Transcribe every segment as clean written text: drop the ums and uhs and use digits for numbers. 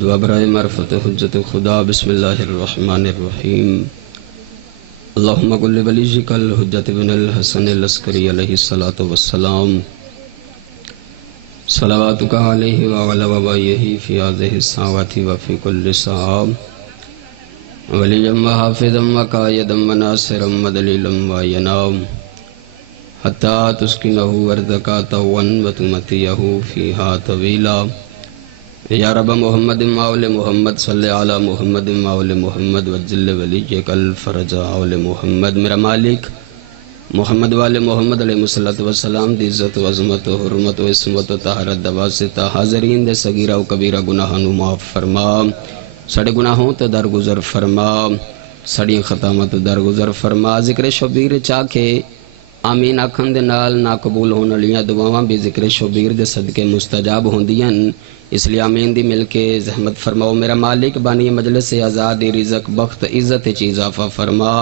دعا برائے معرفت حجت خدا۔ بسم اللہ الرحمن الرحیم۔ اللہم قل ولیجک الحجت بن الحسن العسکری علیہ الصلاة والسلام صلواتک علیہ وعلی وبائیہ فی هذه الساعات وفی کل ساعة ولیا وحافظا وقائدا وناصرا ودلیلا وعینا حتی تسکنہ وردک طوعا وتمتیہ فیہا طویلا۔ یا رب محمد ماول محمد صلی علی محمد ماول محمد وجل ولیک الفرج اول محمد۔ میرا مالک محمد والے محمد علیہ السلام دی عزت و عظمت و حرمت و عصمت و طہارت دواسطہ حاضرین دے صغیرہ و کبیرہ گناہاں نو معاف فرما، سڑے گناہوں تو درگزر فرما، سڑی خطامت درگزر فرما۔ ذکر شبیر چاکے آمین آکھن دے نال نا قبول ہونے لیاں دعاواں بھی ذکر شبیر دے صدقے مستجاب ہوندیاں، اس لیے آمین دی مل کے زحمت فرماؤ۔ میرا مالک بانی مجلس آزاد رزق بخت عزت چیز اضافہ فرما،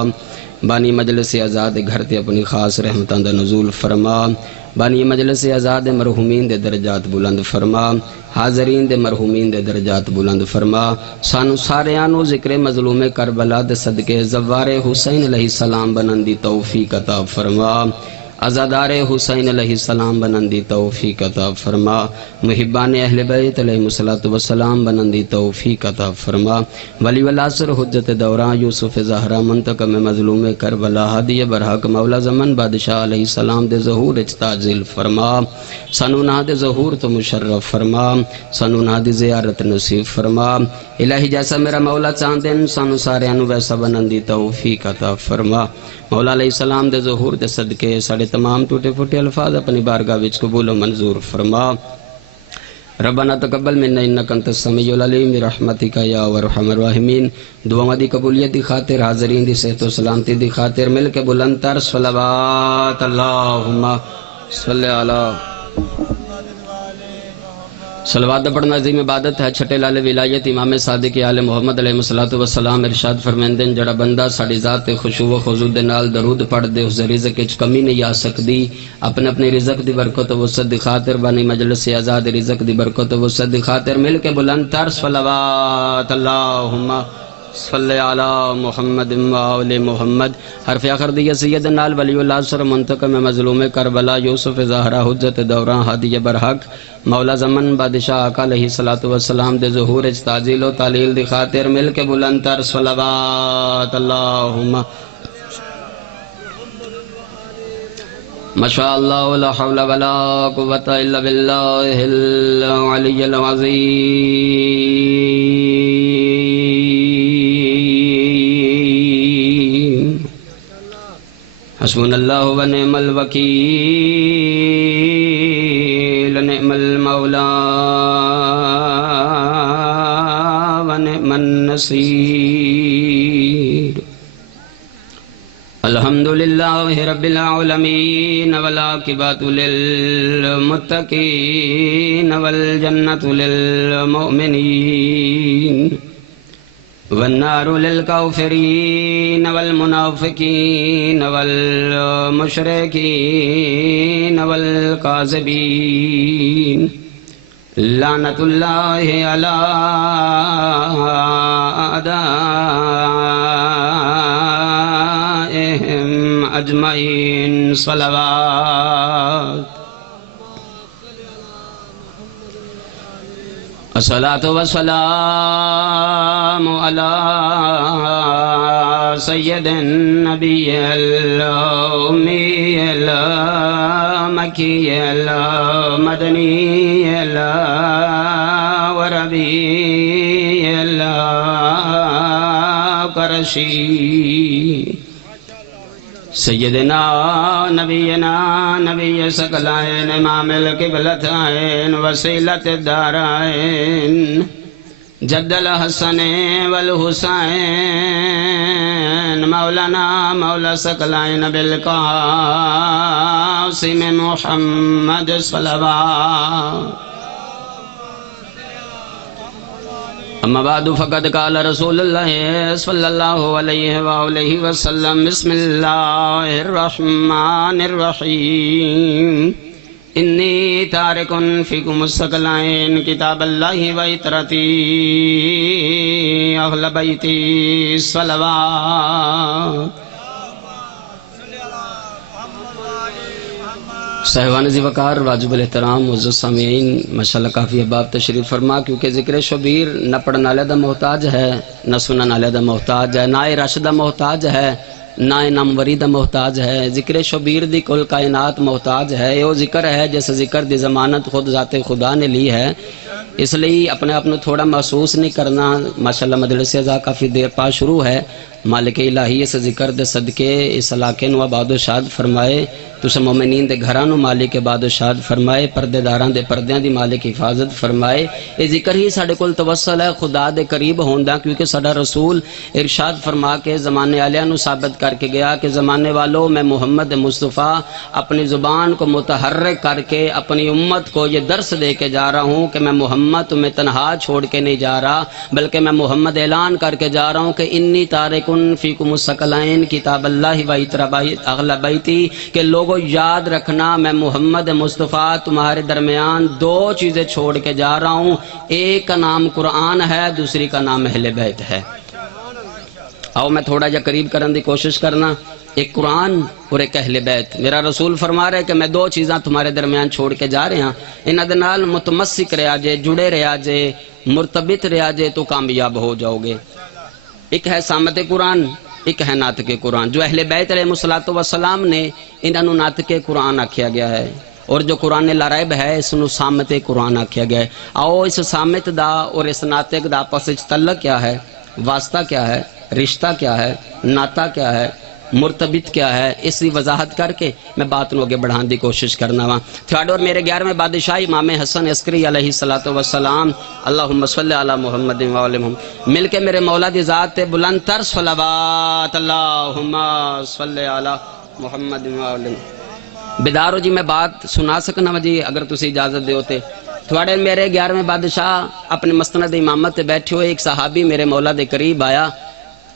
بانی مجلس آزاد گھر تے اپنی خاص رحمتاں دا نزول فرما، بانی مجلس آزاد مرحومین دے درجات بلند فرما، حاضرین دے مرحومین دے درجات بلند فرما۔ سانو ساریانو ذکر مظلوم کربلا دے صدقے زوار حسین علیہ السلام بنندی توفیق عطا فرما، عزادار حسین علیہ السلام بنندی توفیق عطا فرما، محبان اہل بیت علیہ السلام بنندی توفیق عطا فرما۔ ولی والعصر حجت دوران یوسف زہرا منتقم مظلوم کربلا ہادی برحق مولا زمن بادشاہ علیہ السلام دے ظہور اجتاجل فرما، سانو نا دے ظہور تو مشرف فرما، سانو نا دے زیارت نصیب فرما۔ الہی جیسا میرا مولا چاندن سانو ساریانو ویسا بنندی توفیق عطا فرما۔ مولا علیہ السلام دے ظہور دے صدقے ساڑے تمام ٹوٹے پھوٹے الفاظ اپنی بارگاہ وچ قبول و منظور فرما۔ ربنا تقبل منا انک انت السمیع العلیم برحمتک یا ارحم الراحمین۔ دعاؤں دی قبولیت دی خاطر حاضرین دی صحت و سلامتی دی خاطر مل کے بلند تر صلوات اللہم صلی علی صلوات پڑھنا عظیم عبادت ہے۔ چھٹے لال ولایت امام صادق آل محمد علیہ السلام ارشاد فرمیندن جڑا بندہ ساڑی ذات خشوع و خضوع دے نال درود پڑھ دے اس رزق وچ کمی نہیں آ سکدی۔ اپنے رزق دی برکت و وسعت دی خاطر بانی مجلس آزاد رزق دی برکت و وسعت دی خاطر مل کے بلند تر صلوات اللہم صلی علی محمد وآل محمد۔ حرف آخر دی سید نال ولی اللہ سر منتقم مظلوم کربلا یوسف زہرا حجت دوران ہادی برحق مولا زمن بادشاہ آقا علیہ السلام دے ظہور اچ تعجیل و تعلیل دی خاطر مل کے بلند تر صلوات اللہم ماشاء اللہ لا حول ولا قوة الا باللہ العلی العظیم۔ حسبنا اللہ و نعم الوکیل نعم المولا و نعم النصیر۔ الحمدللہ رب العالمین والعاقبۃ للمتقین والجنۃ للمؤمنین والنار للکافرین والمنافقین والمشرکین والکاذبین۔ لعنت اللہ علی اعدائہم اجمعین۔ صلوات الصلاة والسلام على سید النبی الأمی المکی المدنی وربی القرشی سیدنا نبینا نبی ثقلین امام القبلتین وسیلت الدارین جد الحسن والحسین مولانا مولا ثقلین بالقاسم محمد صلوات۔ اما بعد فقد قال رسول اللہ صلی اللہ علیہ وآلہ وسلم بسم اللہ الرحمن الرحیم انی تارکن فیکم الثقلین کتاب اللہ و اطرتی اہل بیتی صلوات۔ صاحبان ذی وقار واجب الاحترام معزز سامعین، ماشاءاللہ کافی احباب تشریف فرما، کیونکہ ذکر شبیر نہ پڑھنے والے دا محتاج ہے، نہ سننے والے دا محتاج ہے، نہ رش دا محتاج ہے، نہ ناموری دا محتاج ہے۔ ذکر شبیر دی کل کائنات محتاج ہے۔ یہ ذکر ہے جیسے ذکر دی ضمانت خود ذات خدا نے لی ہے، اس لیے اپنے آپ تھوڑا محسوس نہیں کرنا۔ ماشاءاللہ مجلس اعزا کافی دیر پاس شروع ہے۔ مالک الہی اس ذکر دے صدقے اس علاقے نو آباد و شاد فرمائے، تسا مومنین دے گھراں نو مالک آباد و شاد فرمائے، پردے داراں دے پردیاں دی مالک حفاظت فرمائے۔ یہ ذکر ہی ساڈے کول توسل ہے خدا دے قریب ہوندا، کیونکہ ساڈا رسول ارشاد فرما کے زمانے والیاں نو ثابت کر کے گیا کہ زمانے والوں میں محمد مصطفیٰ اپنی زبان کو متحرک کر کے اپنی امت کو یہ درس دے کے جا رہا ہوں کہ میں محمد تمہیں تنہا چھوڑ کے نہیں جا رہا، بلکہ میں محمد اعلان کر کے جا رہا ہوں کہ انی تارکن فیکم الثقلین کتاب اللہ و اہل بیتی، کہ لوگوں یاد رکھنا میں محمد مصطفیٰ تمہارے درمیان دو چیزیں چھوڑ کے جا رہا ہوں، ایک کا نام قرآن ہے، دوسری کا نام اہل بیت ہے۔ آؤ میں تھوڑا جا قریب کرنے دی کوشش کرنا، ایک قرآن اور ایک اہل بیت۔ میرا رسول فرما رہے کہ میں دو چیزاں تمہارے درمیان چھوڑ کے جا رہے ہیں، انہاں دے نال متمسک رہا جے، جڑے رہا جے، مرتبط رہا جے تو کامیاب ہو جاؤ گے۔ ایک ہے سامت قرآن، ایک ہے ناطق قرآن۔ جو اہل بیت علیہ السلام نے انہوں ناطق قرآن آکھیا گیا ہے، اور جو قرآن لارائب ہے اس نو سامت قرآن آکھیا گیا ہے۔ آؤ اس سامت دا اور اس ناطق دا آپس وچ تعلق کیا ہے، واسطہ کیا ہے، رشتہ کیا ہے، ناتا کیا ہے، مرتبط کیا ہے، اس کی وضاحت کر کے میں بات نو آگے بڑھان دی کوشش کرنا وا۔ تھوڑے اور میرے 11ویں بادشاہ امام حسن عسکری علیہ السلام، اللہم صلی علی محمد و آل محمد، مل کے میرے مولا دی ذات تے بلند تر صلوات، اللہم صلی علی محمد و آل محمد۔ بیدارو جی میں بات سنا سکنا جی اگر تسی اجازت دیو تے۔ تھوڑے میرے 11ویں بادشاہ اپنے مستند امامت تے بیٹھے ہوئے، ایک صحابی میرے مولا دے قریب آیا،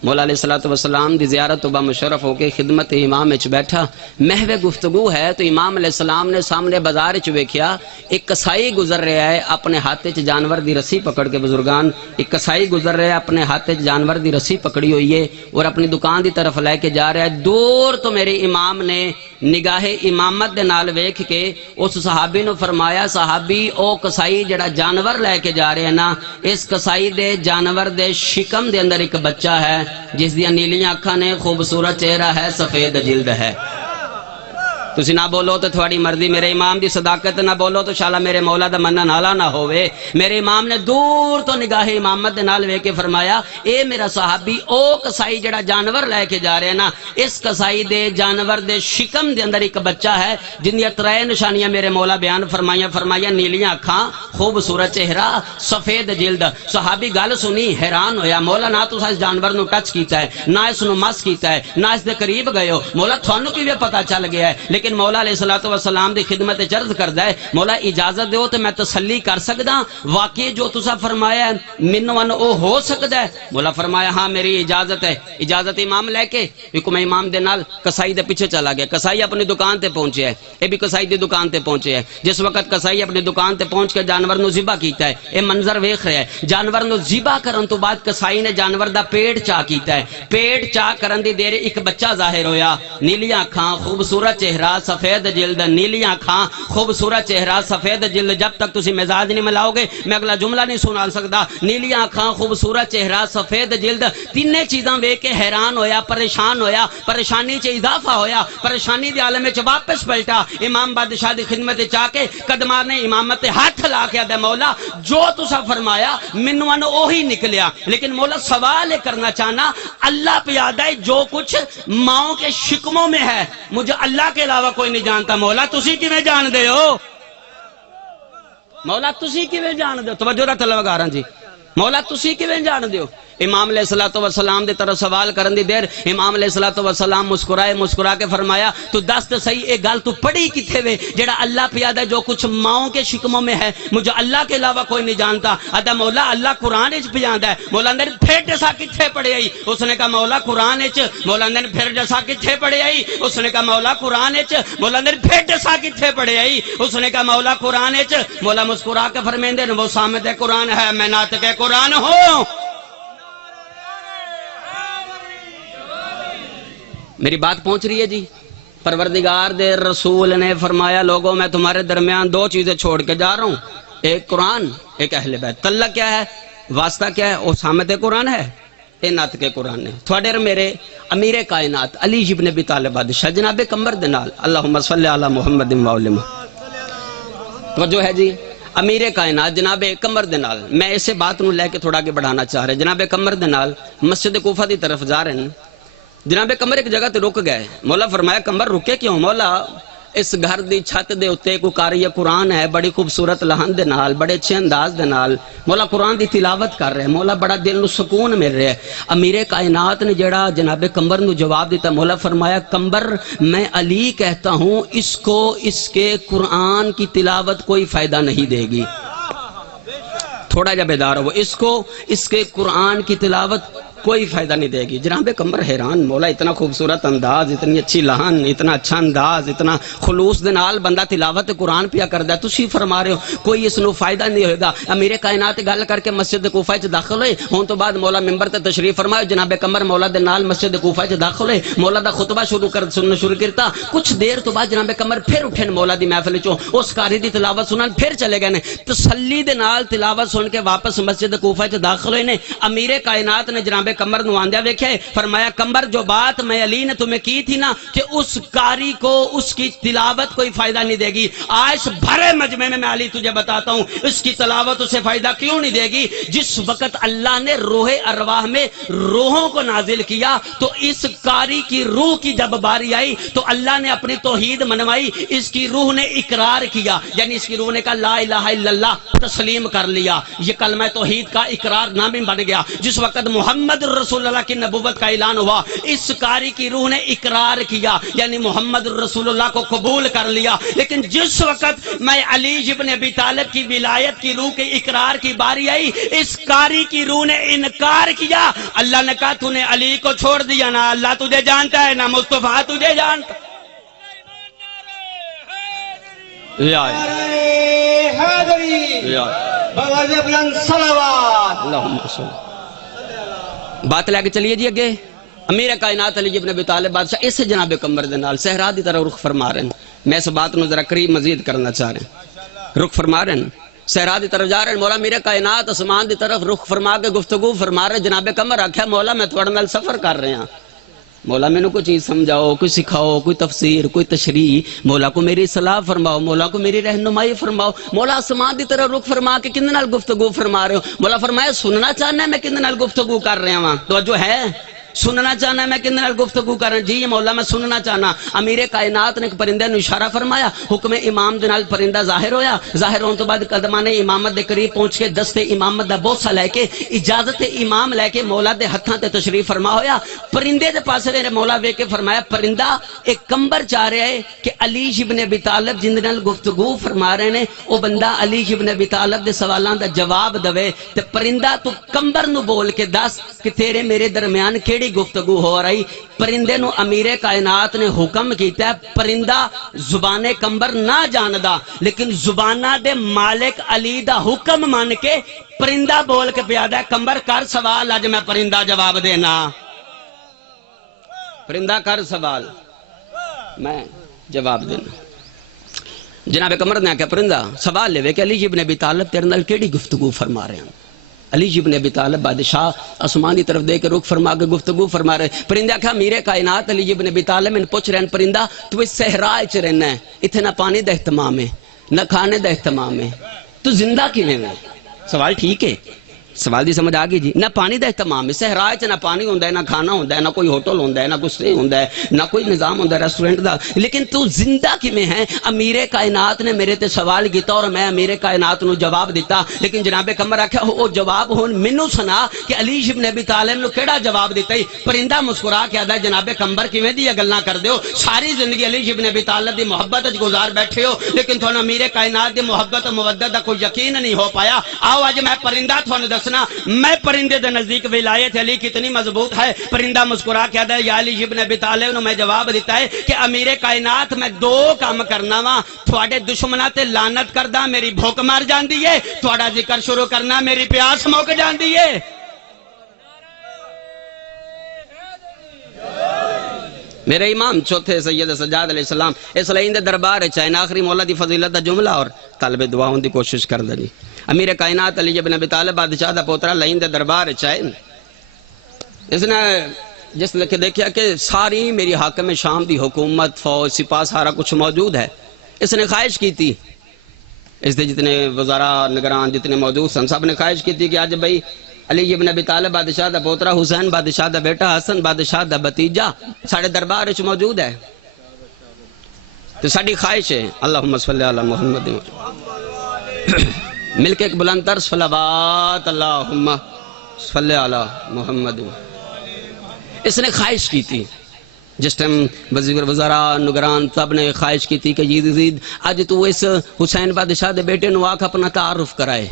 مولا علیہ السلام دی زیارت تو با مشرف ہو کے خدمت امام اچ بیٹھا، محو گفتگو ہے تو امام علیہ السلام نے سامنے بازار اچ ویکھیا ایک کسائی گزر رہا ہے، اپنے ہاتھ اچ جانور دی رسی پکڑ کے، بزرگان ایک کسائی گزر رہا ہے اپنے ہاتھ اچ جانور دی رسی پکڑی ہوئی ہے اور اپنی دکان دی طرف لے کے جا رہا ہے۔ دور تو میرے امام نے نگاہ امامت دے نال ویکھ کے اس صحابی نو فرمایا، صحابی او کسائی جڑا جانور لے کے جا رہے ہیں نا، اس کسائی دے جانور دے شکم دے اندر ایک بچہ ہے جس دیا نیلیاں اکھاں نے، خوبصورت چہرہ ہے، سفید جلد ہے۔ تسی نہ بولو تو تھوڑی مرضی، میرے امام دی صداقت نہ بولو تو شالا میرے مولا دا منن نالا نہ ہوئے۔ میرے امام نے دور تو نگاہ امامت دے نال وے کے فرمایا، اے میرا صحابی او کسائی جڑا جانور لے کے جا رہے ہیں نا، اس کسائی دے جانور دے شکم دے اندر ایک بچہ ہے جن دی ترے نشانیاں میرے مولا بیان فرمایا، نیلیاں اکھاں، خوبصورت چہرہ، سفید جلد۔ صحابی گل سنی حیران ہویا، مولا نہ تو اس جانور نو ٹچ کیتا ہے، نہ اس نو مس کیتا ہے، نہ اس دے قریب گئے ہو، مولا تھانوں کیویں پتہ چل گیا ہے؟ لیکن مولا علیہ السلام دی خدمت عرض کردا ہے، مولا اجازت دیو تو میں تسلی کر سکدا، واقعی جو تسا فرمایا ہے مینوں ان او ہو سکدا ہے؟ مولا فرمایا ہاں میری اجازت ہے۔ اجازت امام لے کے حکم امام دے نال کسائی دے پیچھے چلا گیا۔ کسائی اپنی دکان تے پہنچے ہے، اے بھی کسائی دی دکان تے پہنچے ہے۔ جس وقت کسائی اپنی دکان تے پہنچ کے جانور نو ذبح کیتا ہے، اے منظر ویکھ رہا ہے۔ جانور نو ذبح کرن تو بعد کسائی نے جانور دا پیٹ چا کیتا ہے، پیٹ چا کرن دی دیر ایک بچہ ظاہر ہویا، نیلیاں اکھاں، خوبصورت چہرہ، سفید جلد، نیلیاں اکھاں، خوبصورت چہرہ، سفید جلد۔ جب تک تسی مزاج نہیں ملاؤ گے میں اگلا جملہ نہیں سنا سکتا۔ نیلیاں اکھاں، خوبصورت چہرہ، سفید جلد، تینے چیزاں ویکھ کے حیران ہویا، پریشان ہویا، پریشانی چ اضافہ ہویا، پریشانی دی عالم وچ واپس پلٹا۔ امام بادشاہ دی خدمت وچ آ کے قدماں نے امامت تے ہاتھ لا کے دے مولا جو تسا فرمایا مینوں ان اوہی نکلیا، لیکن مولا سوال کرنا چاہنا، اللہ پہ یاد ہے جو کچھ ماؤں کے شکموں میں ہے مجھے اللہ کے علاوہ کوئی نہیں جانتا، مولا تسی کیویں جان دے ہو؟ مولا تسی کیویں جان دے ہو؟ توجہ رکھ طلبگاراں جی، مولا تسی کیویں جان دیو؟ امام علیہ الصلوۃ والسلام دے طرف سوال کرن دی دیر امام علیہ الصلوۃ والسلام مسکرا کے فرمایا تو دس تے صحیح ایک گل تو پڑھی کتھے وے جڑا اللہ پیادا جو کچھ ماؤں کے شکموں میں ہے مجھے اللہ کے علاوہ کوئی نہیں جانتا. ادا مولا اللہ قرآن وچ بیاندا ہے. مولا نے پھر جیسا کتھے پڑھے آئی؟ اس نے کہا مولا قرآن وچ. مولا نے پھر جیسا کتھے پڑھے آئی؟ اس نے کہا مولا قرآن وچ. مولا نے پھر جیسا کتھے پڑھے آئی؟ اس نے کہا مولا قرآن وچ. مولا مسکرا کے فرمیندے وہ سامت قرآن ہے میں ناطق قرآن ہوں. میری بات پہنچ رہی ہے جی؟ پروردگار دے رسول نے فرمایا لوگوں میں تمہارے درمیان دو چیزیں چھوڑ کے جا رہا ہوں، ایک قرآن ایک اہل بیت. تعلق کیا ہے؟ واسطہ کیا ہے؟ وہ سامت قرآن ہے، اے ناطق قرآن ہے. تھوڑے میرے امیر کائنات علی ابن ابی طالب بادشاہ جناب قمر دے نال اللہم صلی علی محمد و علیہ توجہ ہے جی. امیر کائنات جناب قمر دے نال میں اسے بات نو لے کے تھوڑا آگے بڑھانا چاہ رہے. جناب قمر دے نال مسجد کوفہ دی طرف جا رہے ہیں. جناب قمر ایک جگہ تے رک گئے. مولا فرمایا قمر رکے کیوں؟ مولا اس گھر دی چھت دے اتے کوئی قاری قرآن ہے بڑی خوبصورت لہن دے نال بڑے اچھے انداز دے نال مولا قرآن دی تلاوت کر رہے ہیں. مولا بڑا دل نو سکون مل رہا ہے. امیر کائنات نے جڑا جناب قمر نو جواب دیتا. مولا فرمایا قمر میں علی کہتا ہوں اس کو اس کے قرآن کی تلاوت کوئی فائدہ نہیں دے گی. تھوڑا جا بیدار ہو. اس کو اس کے قرآن کی تلاوت کوئی فائدہ نہیں دے گی. جناب قمر حیران. مولا اتنا خوبصورت انداز اتنی اچھی لہن اتنا اچھا انداز اتنا خلوص دے نال بندہ تلاوت قرآن پیا کردا ہے تسی فرما رہے ہو کوئی اس نو فائدہ نہیں ہوئے گا. امیر کائنات گل کر کے مسجد کوفہ وچ داخل ہوئے. ہون تو بعد مولا منبر تے تشریف فرمائے. جناب قمر مولا دے نال مسجد کوفہ وچ داخل ہوئے. مولا دا خطبہ سننا شروع کرتا. کچھ دیر تو بعد جناب قمر پھر اٹھن مولا دی محفل وچوں اس قاری دی تلاوت سنن پھر چلے گئے نے. تسلی دے نال تلاوت سن کے واپس مسجد کوفہ وچ داخل ہوئے نے. امیر کائنات نے جناب قمر نو آندیا ویکھے. فرمایا قمر جو بات میں علی نے تمہیں کی تھی نا کہ اس قاری کو اس کی تلاوت کوئی فائدہ نہیں دے گی آج بھرے مجمع میں علی تجھے بتاتا ہوں اس کی تلاوت اسے فائدہ کیوں نہیں دے گی. جس وقت اللہ نے روح ارواح میں روحوں کو نازل کیا تو اس قاری کی روح کی جب باری آئی تو اللہ نے اپنی توحید منوائی. اس کی روح نے اقرار کیا یعنی اس کی روح نے کہا لا الہ الا اللہ تسلیم کر لیا. یہ کلمہ توحید کا اقرار نامی بن گیا. جس وقت محمد رسول اللہ کی نبوت کا اعلان ہوا اس قاری کی روح نے اقرار کیا یعنی محمد رسول اللہ کو قبول کر لیا. لیکن جس وقت میں علی ابن ابی طالب کی ولایت کی روح کے اقرار کی باری آئی اس قاری کی روح نے انکار کیا. اللہ نے کہا تو نے علی کو چھوڑ دیا نا اللہ تجھے جانتا ہے نا مصطفیٰ تجھے جانتا بات لے کے چلیے جی اگے. امیر کائنات علی ابن ابی طالب بادشاہ اس جناب قمر دے نال صحرا دی طرح رخ فرما رہے ہیں. میں اس بات نو ذرا قریب مزید کرنا چاہ رہے ہیں. رخ فرما رہے ہیں صحرا دی طرف جا رہے ہیں. مولا امیر کائنات آسمان دی طرف رخ فرما کے گفتگو فرما رہے. جناب قمر آکھیا مولا میں تھوڑے نال سفر کر رہے ہیں. مولا میں نے کوئی چیز سمجھاؤ کوئی سکھاؤ کوئی تفسیر کوئی تشریح. مولا کو میری صلاح فرماؤ مولا کو میری رہنمائی فرماؤ. مولا آسمان دی طرف رخ فرما کے کن نال گفتگو فرما رہے ہو؟ مولا فرمایا سننا چاہنا ہے میں کن نال گفتگو کر رہے ہوں. توجہ ہے سننا چاہنا ہے میں کن نال گفتگو کر رہا ہوں؟ جی مولا میں سننا چاہنا. امیر کائنات نے ایک پرندے نو اشارہ فرمایا. حکم امام دے نال پرندہ ظاہر ہویا. ظاہر ہون تو بعد قدمان امامت دے قریب پہنچ کے دستے امامت دا بوسہ لے کے اجازت امام لے کے مولا دے ہتھاں تے تشریف فرما ہویا. پرندے دے پاسے میرے مولا ویکھ کے فرمایا پرندہ ایک کمبر چاہ رہا ہے کہ علی ابن ابی طالب جن نال گفتگو فرما رہے نے او بندہ علی ابن ابی طالب دے سوالاں دا جواب دوے. تے پرندہ تو کمبر نو بول کے دس کہ تیرے میرے درمیان کیڑی گفتگو ہو رہی. پرندے نو امیر کائنات نے حکم کیتا ہے پرندہ زبان کمبر نہ جاندا لیکن زبانہ دے مالک علی دا حکم مان کے پرندہ بول کے پیادا ہے کمبر کر سوال. اج میں پرندہ جواب دینا. پرندہ کر سوال میں جواب دینا. جناب قمر نے کہا پرندہ سوال لے کہ علی ابن ابی طالب تیرے نال کیڑی گفتگو فرما رہے ہیں. علی ابن ابی طالب بادشاہ آسمان کی طرف دے کے رخ فرما کے گفتگو فرما رہے. پرندہ کہا میرے کائنات علی ابن ابی طالب میں پوچھ رہے ہیں پرندہ تو اس صحرا وچ رہنا ہے اتنے نہ پانی دا اہتمام ہے نہ کھانے دا اہتمام ہے تو زندہ کیویں ہے؟ سوال ٹھیک ہے سوال دی سمجھ آ گئی جی؟ نہ پانی دا اہتمام، صحرا چ نہ پانی ہوندا ہے، نہ کھانا ہوندا ہے، نہ کوئی ہوٹل ہوندا ہے، نہ کوئی سٹے ہوندا ہے، نہ کوئی نظام ہوندا ہے ریسٹورنٹ دا، لیکن تو زندہ کیویں ہے؟ امیر کائنات نے میرے تے سوال کیتا اور میں امیر کائنات نو جواب دیتا، لیکن جناب قمر آکھیا او جواب ہن مینوں سنا کہ علی ابن ابی طالب نو کیڑا جواب دیتا ہی؟ پرندہ مسکرا کے آدا جناب قمر کیویں دی گلاں کردے ہو؟ ساری زندگی علی ابن ابی طالب دی محبت وچ گزار بیٹھے ہو، لیکن تھانوں امیر کائنات دی محبت و مودت دا کوئی یقین نہیں ہو پایا۔ آؤ اج میں پرندہ تھانوں دسنا، میں پرندے دے نزدیک ولایت علی کتنی مضبوط ہے۔ پرندہ مسکرا کے آدا یا علی ابن ابی طالب نو میں جواب دیتا ہے کہ امیر کائنات میں دو کام کرنا وا، تھوڑے دشمناں تے لعنت کردا میری بھوک مر جاندی ہے، تھوڑا ذکر شروع کرنا میری پیاس مک جاندی ہے۔ میرے امام چوتھے سید سجاد علیہ السلام اس لئے اندے دربار چاہے آخری مولا دی فضیلت دا جملہ اور طالب دعاؤں دی کوشش کر دے جی۔ امیر کائنات علی ابن ابی طالب بادشاہ دا پوترا لئے اندے دربار چاہے، اس نے جس لکھے دیکھیا کہ ساری میری حاکم شام دی حکومت، فوج، سپاہ سارا کچھ موجود ہے، اس نے خواہش کی تھی، اس دے جتنے وزراء نگران جتنے موجود سن سب نے خواہش کی تھی کہ آج بھئی علی ابن ابی طالب بادشاہ دا پوترا، حسین بادشاہ دا بیٹا، حسن بادشاہ دا بتیجا ساڑھے دربار وچ موجود ہے، تو ساڑھی خواہش ہے اللہم صلی علی محمد مل کے ایک بلند تر صلوات اللہم صلی علی محمد۔ اس نے خواہش کی تھی جس ٹائم وزیر وزراء نگران سب نے خواہش کی تھی کہ یزید آج تو اس حسین بادشاہ دے بیٹے نو آکھ اپنا تعارف کرائے،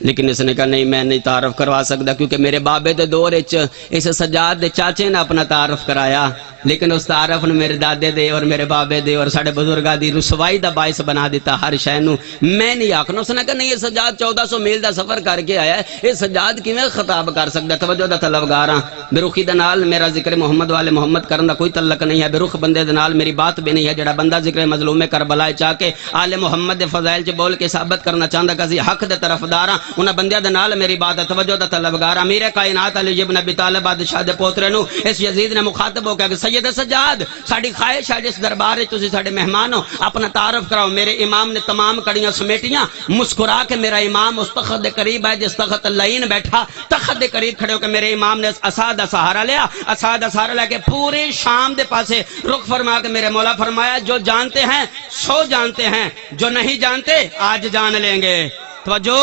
لیکن اس نے کہا نہیں میں نہیں تعارف کروا سکتا، کیونکہ میرے بابے دے دور اس سجاد دے چاچے نے اپنا تعارف کرایا، لیکن اس تعارف نے میرے دادے دے اور میرے بابے دے اور ساڑھے بزرگاں دی رسوائی دا باعث بنا دیتا ہر شے نو، میں نہیں آکھنا۔ اس نے کہا نہیں یہ سجاد 1400 میل دا سفر کر کے آیا ہے، یہ سجاد کیویں خطاب کر سکتا؟ توجہ دا طلبگاراں، بے رخی دے نال میرا ذکر محمد والے محمد کرن دا کوئی تعلق نہیں ہے، بے رخ بندے دے نال میری بات بھی نہیں ہے، جڑا بندہ ذکر مظلوم کربلا چاہ کے آل محمد دے فضائل چ بول کے ثابت کرنا چاہندا کہ حق دے طرفداراں انہاں بندیاں دے نال میری بات ہے۔ توجہ دا طلبگار، امیر کائنات علی ابن ابی طالب بادشاہ دے پوترے نو اس یزید نے مخاطب ہو کہ سید سجاد ساڑھی خواہش ہے جس دربار ہے تسی ساڑھے مہمان ہو، اپنا تعارف کراؤ۔ میرے امام نے تمام کڑیاں سمیٹیاں، مسکرا کے میرا امام اس تخت دے قریب ہے جس تخت لعین بیٹھا، تخت دے قریب کھڑے ہو کہ میرے امام نے عصا دا سہارا لیا، عصا دا سہارا لے کے پورے شام دے پاسے رخ فرما کے میرے مولا فرمایا جو جانتے ہیں سو جانتے ہیں، جو نہیں جانتے آج جان لیں گے۔ توجہ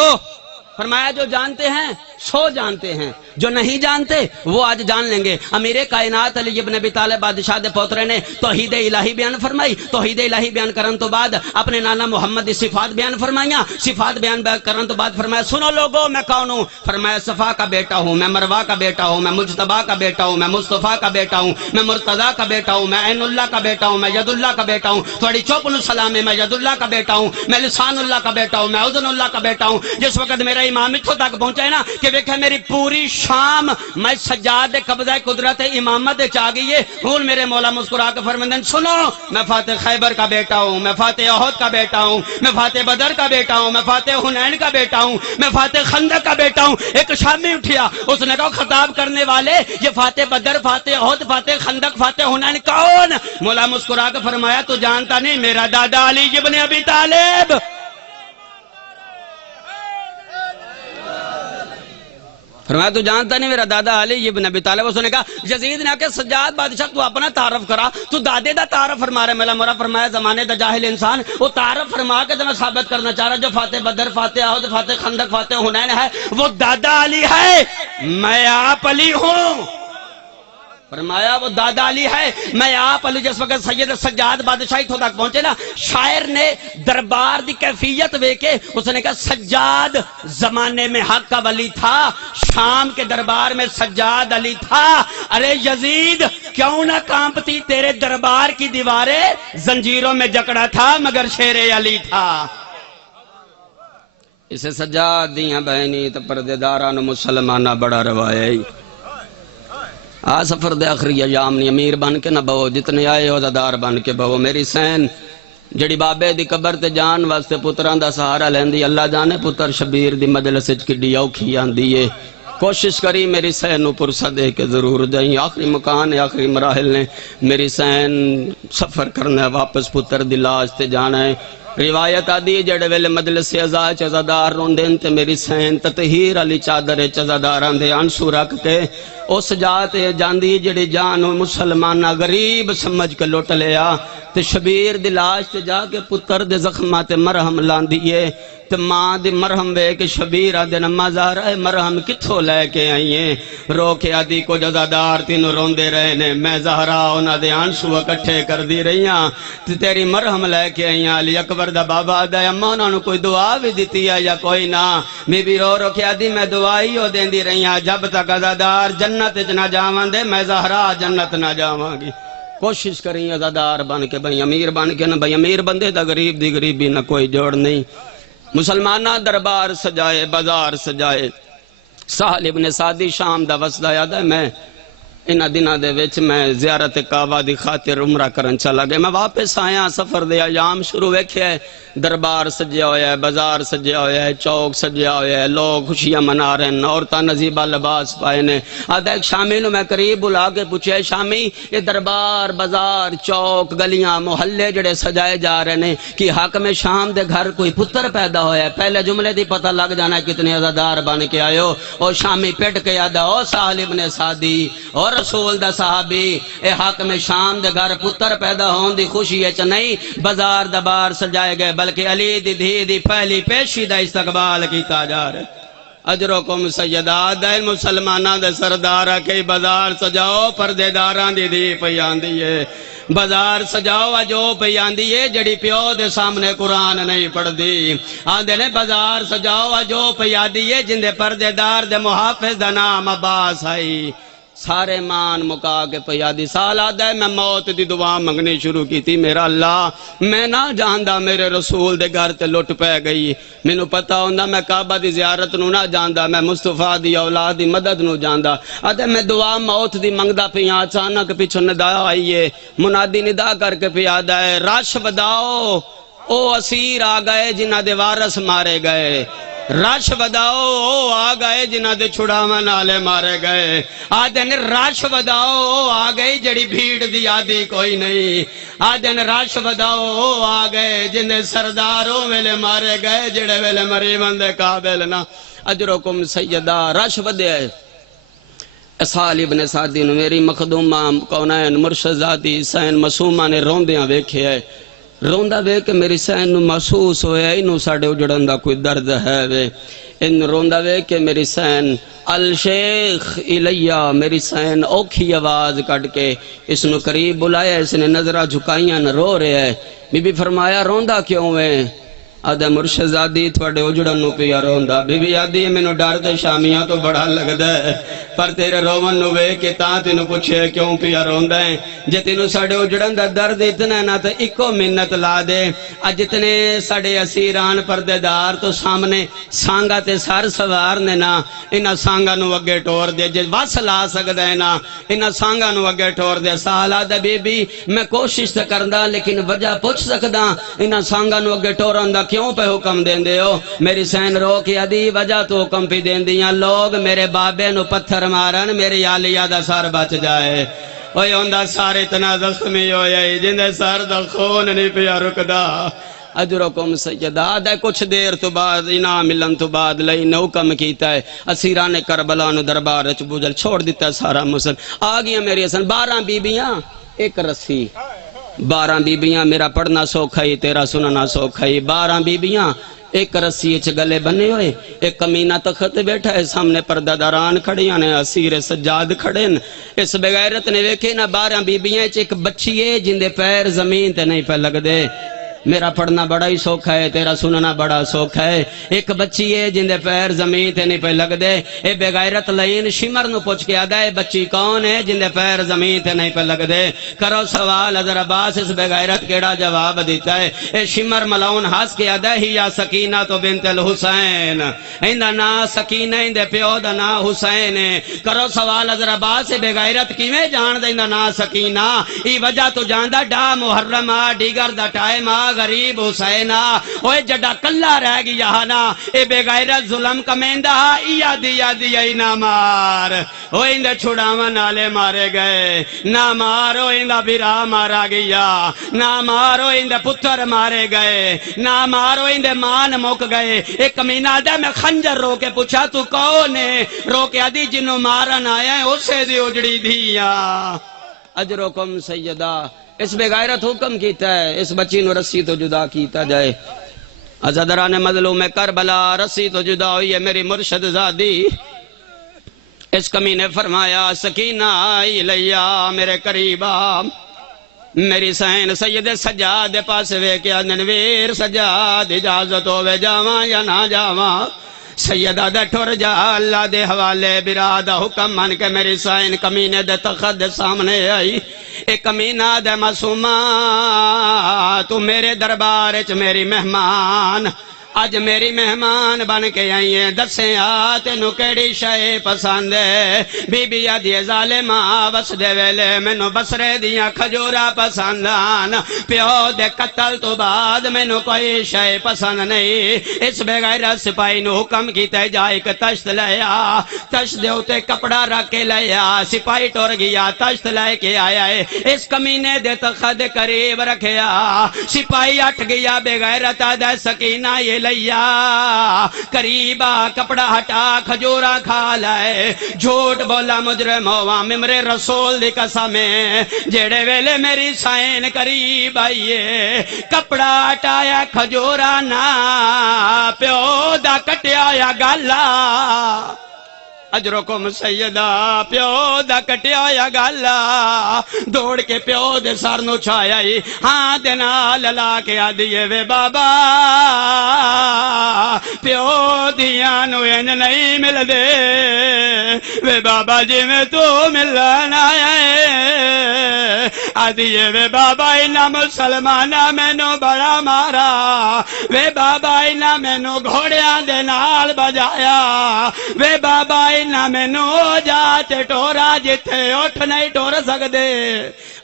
فرمایا جو جانتے ہیں سو جانتے ہیں، جو نہیں جانتے وہ آج جان لیں گے۔ امیر کائنات علی ابن ابی طالب بادشاہ دے پوترے نے توحید الہی بیان فرمائی، توحید الہی بیان کرن تو بعد اپنے نانا محمد دی صفات بیان فرمائیاں، صفات بیان کرن تو بعد فرمایا سنو لوگو میں کون ہوں؟ فرمایا صفا کا بیٹا ہوں، میں مروہ کا بیٹا ہوں، میں مجتبیٰ کا بیٹا ہوں، میں مصطفیٰ کا بیٹا ہوں، میں مرتضیٰ کا بیٹا ہوں، میں عین اللہ کا بیٹا ہوں، میں ید اللہ کا بیٹا ہوں، تھوڑی چوپن سلام ہے، میں ید اللہ کا بیٹا ہوں، میں لسان اللہ کا بیٹا ہوں، میں اذن اللہ کا بیٹا ہوں۔ جس وقت میرا امام اتھوں تک پہنچا ہے نا کہ دیکھا میری پوری شام میں سجاد قبضہ قدرت امامت چاہ گئی ہے، ہون میرے مولا مسکرا کے فرمندن سنو میں فاتح خیبر کا بیٹا ہوں، میں فاتح احد کا بیٹا ہوں، میں فاتح بدر کا بیٹا ہوں، میں فاتح حنین کا بیٹا ہوں، میں فاتح خندق کا بیٹا ہوں۔ ایک شامی اٹھیا، اس نے کہا خطاب کرنے والے یہ فاتح بدر، فاتح احد، فاتح خندق، فاتح حنین کون؟ مولا مسکرا کے فرمایا تو جانتا نہیں، میرا دادا علی ابن ابی طالب۔ فرمایا تو جانتا نہیں میرا دادا علی ابن ابی طالب۔ اس نے کہا یزید نے کہا سجاد بادشاہ تو اپنا تعارف کرا، تو دادے دا تعارف فرما رہے ملا مورا۔ فرمایا زمانے دا جاہل انسان وہ تعارف فرما کے میں ثابت کرنا چاہ رہا جو فاتح بدر، فاتح احد، فاتح خندق، فاتح حنین ہے وہ دادا علی ہے، میں آپ علی ہوں۔ فرمایا وہ دادا علی ہے، میں آپ علی۔ جس وقت سید سجاد بادشاہی تو تک پہنچے نا، شاعر نے دربار دی کیفیت وے کے اس نے کہا سجاد زمانے میں حق کا ولی تھا، شام کے دربار میں سجاد علی تھا۔ ارے یزید کیوں نہ کانپتی تیرے دربار کی دیواریں، زنجیروں میں جکڑا تھا مگر شیر علی تھا۔ اسے سجاد دیاں بہنی تو پردیداران مسلمانہ بڑا روایا ہی سفر دے آخری ایام نی امیر بن کے نہ بہو، جتنے آئے عہدیدار بن کے بہو۔ میری سین جڑی بابے دی قبر تے جان واسطے پتران دا سہارا لیندی، اللہ جانے پتر شبیر دی مجلس وچ کڈی اوکھی آندی ہے۔ کوشش کری میری سین نو پرسہ دے کے ضرور جائیں، آخری مکان آخری مراحل نے میری سین سفر کرنا ہے، واپس پتر دی لاش تے جانا ہے۔ روایت آدی جڑے ویلے مجلس عزا چزادار روندین تے میری سین تطہیر علی چادر چزاداران دے انسو رکھ کے اس جاتے جاندی جڑی جانو مسلمانہ غریب سمجھ کے لوٹ لیا تے شبیر دی لاش تے جا کے پتر دے زخمات مرہم لاندیے تے ماں دی مرہم وے کہ شبیر آدھے نماز آ رہا ہے مرہم کتھو لے کے آئیے رو کے آدھی کو جزادار تینوں روندے رہے نے میں زہرا انہاں دے آنسو اکٹھے کر دی رہیاں تے تیری مرہم لے کے آئیاں علی اکبر دا بابا آدھا اماں انہاں نو کوئی دعا بھی دیتی ہے یا کوئی نہ بی بی رو رو کے آدھی میں دعائی ہو دین دی رہیاں جب تک عزادار جنت نہ جاوان دے میں زہرا جنت نہ جاواں گی کوشش کریں عزادار بن کے بھئی امیر بن کے نہ بھئی امیر بندے دا غریب دی غریبی نہ کوئی جوڑ نہیں مسلمانہ دربار سجائے بازار سجائے سہل ابن سعدی شام دا وسدا یاد ہے میں انہاں دنوں دے وچ میں زیارت کعبہ دی خاطر عمرہ کرن چلا گیا میں واپس آیا سفر دے ایام شروع ویکھیا ہے دربار سجیا ہویا ہے بازار سجیا ہویا ہے چوک سجیا ہویا ہے لوگ خوشیاں منا رہے ہیں عورتاں نزیبہ لباس پائے نے آدھا ایک شامی نو میں قریب بلا کے پوچھے شامی یہ دربار بازار چوک گلیاں محلے جڑے سجائے جا رہے ہیں کہ حاکم شام دے گھر کوئی پتر پیدا ہویا ہے پہلے جملے دی پتہ لگ جانا ہے کتنے عزادار بن کے آئے ہو اور شامی پیٹ کے آدھا او سہل ابن سعدی اور رسول دا صحابی اے حاکم شام دے گھر پتر پیدا ہون دی خوشی ہے نہیں بازار دا بار سجائے گئے بلکہ علی دی دھی دی پہلی پیشی دا استقبال کیتا جا رہے اجرکم سیدات دے مسلمانہ دے سردارہ کئی بازار سجاؤ پردے داران دی دھی پیان دیئے بازار سجاؤ اجو پیان دیئے جڑی پیو دے سامنے قرآن نہیں پڑھ دی آندے نے بازار سجاؤ اجو پیان دیئے جن دے پردے دار دے محافظ دا نام عباس آئی سارے مان مکا کے پیادی سال آدھا ہے میں موت دی دعا منگنی شروع کی تھی میرا اللہ میں نہ جاندہ میرے رسول دے گھر تے لٹ پہ گئی میں نو پتہ ہوندہ میں کعبہ دی زیارت نو نہ جاندہ میں مصطفیٰ دی اولاد دی مدد نو جاندہ آدھا میں دعا موت دی منگدہ پیاں اچانک پیچھو ندا آئیے منادی ندا کر کے پیادہ ہے راش بداؤ او اسیر آ گئے جنہ دے وارث مارے گئے راش بداؤ او آ گئے جنہ دے چھڑاوان آلے مارے گئے آدھے نے راش بداؤ او آ گئے جڑی بھیڑ دی آدھی کوئی نہیں آدھے نے راش بداؤ او آ گئے جنہیں سرداروں ویلے مارے گئے جڑے ویلے مریمن دے قابل نہ اجرکم سیدہ راش بدے سہل ابن سعدی نے میری مخدومہ کونین مرشد ذاتی حسین معصومہ نے روندیاں ویکھے ہے روندہ وے کہ میری سین نو محسوس ہوئے انہوں ساڑے اجڑن دا کوئی درد ہے وے ان روندہ وے کہ میری سین الشیخ الیہ میری سین اوکھی آواز کٹ کے اس نو قریب بلایا اس نے نظرہ جھکائیاں نہ رو رہے ہے بی بی فرمایا روندہ کیوں ہے آدھے مرشد زادی تھوڑے اجڑن نو پیا روندہ بی بی آدھی میں نو ڈر دے شامیاں تو بڑا لگ دے پر تیرے رومن نو وے کہ تاں تینو پوچھے کیوں پیا روندہ ہے جے تینو ساڑے اجڑن دا درد اتنا ہے نا تو اکو منت لا دے اج اتنے ساڑے اسیران پردے دار تو سامنے سانگا تے سار سوار نے نا انہا سانگا نو اگے ٹور دے جے واس لا سکتا ہے نا انہا سانگا نو اگے ٹور دے سالا دے بی بی میں کوشش تے کردہ لیکن وجہ پوچھ سکتا انہا سانگا نو اگے ٹورندہ کیوں پہ حکم دین دے ہو میری سین رو کی ادھی وجہ تو حکم پہ دین دیاں لوگ میرے بابے نو پتھر مارن میری آلیہ دا سار بچ جائے اوہ ہوندہ سار اتنا زخمی ہوئے جندے سار دا خون نہیں پیا رکدا اجرکم سیدہ آدھے کچھ دیر تو بعد انعام ملن تو بعد لئی نے حکم کیتا ہے اسیران کربلا نو دربار رچ بوجل چھوڑ دیتا ہے سارا مسلم آگیا میری حسن 12 بیبیاں ایک رسی 12 بیبیاں میرا پڑھنا سوکھا ہی تیرا سننا سوکھا ہی 12 بیبیاں ایک رسی اچھ گلے بنے ہوئے ایک کمینہ تخت بیٹھا ہے سامنے پردہ داران کھڑیاں نے اسیر سجاد کھڑین اس بغیرت نے ویکھے نا 12 بیبیاں اچھ ایک بچی ہے جن دے پیر زمین تے نہیں پہ لگ دے میرا پڑھنا بڑا ہی سوکھا ہے تیرا سننا بڑا سوکھا ہے ایک بچی ہے جن دے پیر زمین تے نہیں پہ لگ دے اے بے غیرت لین شمر نو پوچھ کے آدھا ہے بچی کون ہے جن دے پیر زمین تے نہیں پہ لگ دے کرو سوال حضر عباس اس بے غیرت کیڑا جواب دیتا ہے اے شمر ملون ہاس کے آدھا ہی یا سکینہ تو بنت الحسین اندہ نا سکینہ اندے پیو دا نا حسین کرو سوال حضر عباس بے غیرت کیویں جان دے اندہ نا سکینہ ای وجہ تو جان دا ڈا محرم آ ڈیگر دا ٹائم آ غریب حسینا اوے جڈا کلا رہ گیا نا اے بے غیرت ظلم کمیندا یادی نہ مار اوے اندے چھڑاون والے مارے گئے نہ مارو اندہ بھرا مارا گیا نہ مارو اندے پتر مارے گئے نہ مارو اندے مان مک گئے ایک کمینہ دے میں خنجر رو کے پوچھا تو کون ہے رو کے آدھی جنوں مارن آیا ہے اسے دی اجڑی دیا اجرکم سیدہ اس بے غیرت حکم کیتا ہے اس بچی نو رسی تو جدا کیتا جائے عزادران مظلوم کربلا رسی تو جدا ہوئی ہے میری مرشد زادی اس کمی نے فرمایا سکینہ آئی لیا میرے قریبا میری سین سید سجاد پاس وے کیا ننویر سجاد اجازت ہوئے جاواں یا نہ جاواں سیدہ دے ٹھر جا اللہ دے حوالے برادہ حکم من کے میری سائن کمینے دے تخت دے سامنے آئی ایک کمینہ دے معصومہ تو میرے دربارچ میری مہمان آج میری مہمان بن کے آئی ہیں دسیں تینو کیڑی شے پسند ہے بی بی آدھی ظالمہ وس دے ویلے مینو بسرے دیاں کھجورا پسند آن پیو دے قتل تو بعد مینو کوئی شے پسند نہیں اس بے غیرت سپاہی نو حکم کیتے جا ایک تشت لیا تشت دے ہوتے کپڑا رکھ کے لیا سپاہی ٹور گیا تشت لے کے آیا ہے اس کمینے دے تخت قریب رکھیا سپاہی اٹھ گیا بے غیرت دے سکینہ یہ لیا قریبا کپڑا ہٹا کھجورا کھا لائے جھوٹ بولا مجرم ہوا ممر رسول دی قسم جیڑے ویلے میری سائن قریب آئیے کپڑا ہٹایا کھجورا نہ پیو دا کٹیا یا گالا اجرکم سیدہ پیو دا کٹیا یا گالا دوڑ کے پیو دے سر نو چھایا ہی ہاں دے نال لا کے آدھیے وے بابا پیو دیاں نو ان نہیں مل دے وے بابا جی میں تو ملن آیا ہے آدھیے وے بابا انہا مسلمانہ میں نو بڑا مارا وے بابا انہا میں نو گھوڑیاں دے نال بجایا وے بابا انہا میں نو جاتے ٹورا جتے اٹھ نہیں ٹور سکدے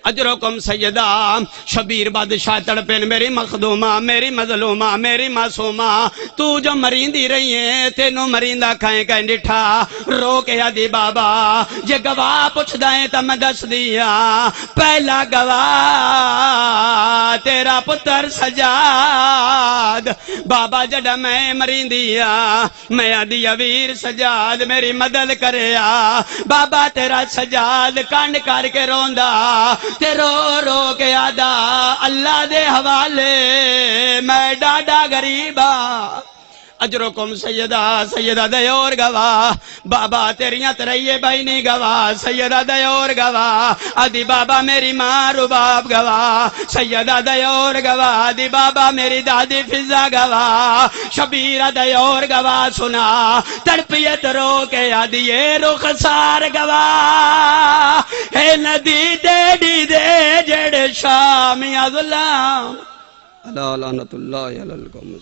اجرکم سیدہ شبیر بادشاہ تڑپن میری مخدومہ میری مظلومہ میری معصومہ تو جو مریندی رہی ہے تینو مریندہ کھائیں کہیں ڈٹھا رو کے آدھی بابا جے گواہ پوچھ دائیں تا میں دس دیا پہلا گواہ تیرا پتر سجاد بابا جڑا میں مریندیا میں آدھی ویر سجاد میری مدد کریا بابا تیرا سجاد کانڈ کر کے روندا تے رو رو کے آدھا اللہ دے حوالے میں ڈاڈا غریبا اجرکم سیدہ دیور گواہ بابا تیریاں ترائیے بھائنی گواہ سیدہ دیور گواہ آدھی بابا میری ماں رباب گواہ سیدہ دیور گواہ آدھی بابا میری دادی فضا گواہ شبیرہ دیور گواہ سنا تڑپیت رو کے آدھیے رخسار گواہ اے ندی ڈیڈی دے جڑے شامی ظلام اللہ لعنت اللہ علی القوم